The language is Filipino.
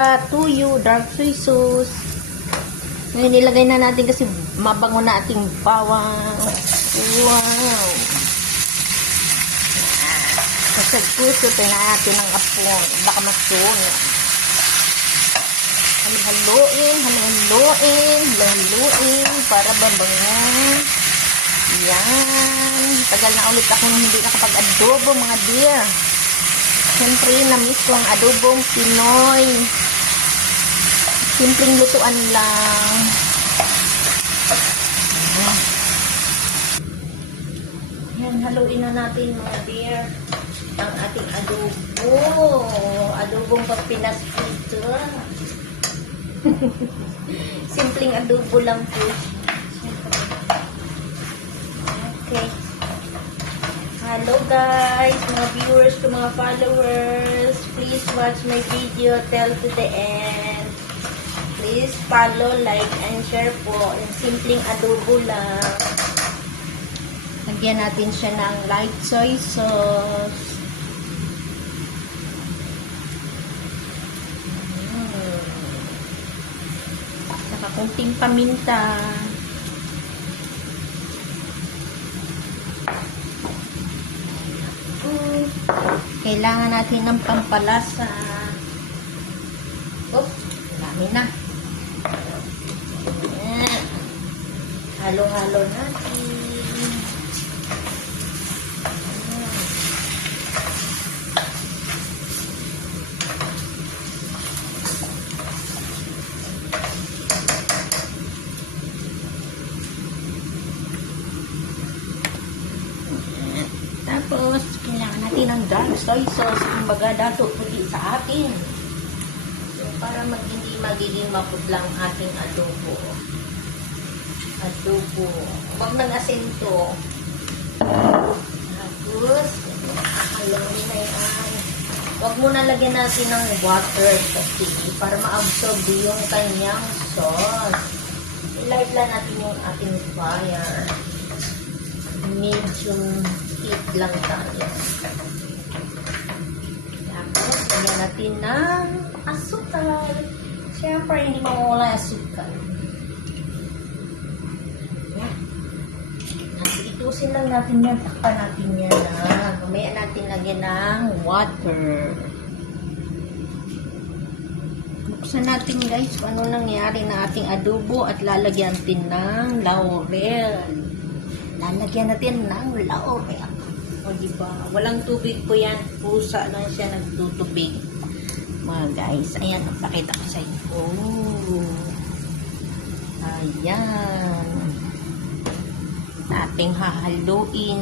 Tuyo, dark soy sauce. Ngayon nilagay na natin kasi mabango na ating bawang. Wow! Sasagpusutin natin ang apon. Baka masunog. Haluin para babango. Yan. Tagal na ulit akong hindi nakapag-adobo, mga dear. Siyempre, na-miss ko ang adobong Pinoy. Simpleng lutuan lang. Yan, haluin na natin, mga dear, ang ating adobo. Adobong Pinas ito. Simpleng adobo lang po. Okay. Hello guys, mga viewers, to mga followers. Please watch my video till to the end. Please follow, like, and share po. Yung simpleng adobo lang. Lagyan natin siya ng light soy sauce. Saka kunting paminta. Kailangan natin ng pampalasa. Oops, dami na. Ayan. Halo-halo natin. Tapos, kailangan natin ng dark soy sauce. Kumbaga, dato puli sa atin. So, para hindi magiging mapudlang ating adobo. Huwag ng asin to. Tapos, akalawin na yan. Huwag muna lagyan natin ng water kasi para ma-absorb yung kanyang sauce. I-light lang natin yung ating fire. Medium heat lang tayo. Tapos, lagyan natin ng asukal. Siyempre, hindi mawawala yung asukal. Itusin lang natin yan. Takpan natin yan na. Mamaya natin lagyan ng water. Buksan natin guys kung ano nangyari na ating adobo at lalagyan natin ng laurel. Lalagyan natin ng laurel. O diba? Walang tubig po yan. Pusa lang siya nagtutubig. Mga guys. Ayan. Pakita ko sa inyo. Oh. Ayan. Ating hahaluin.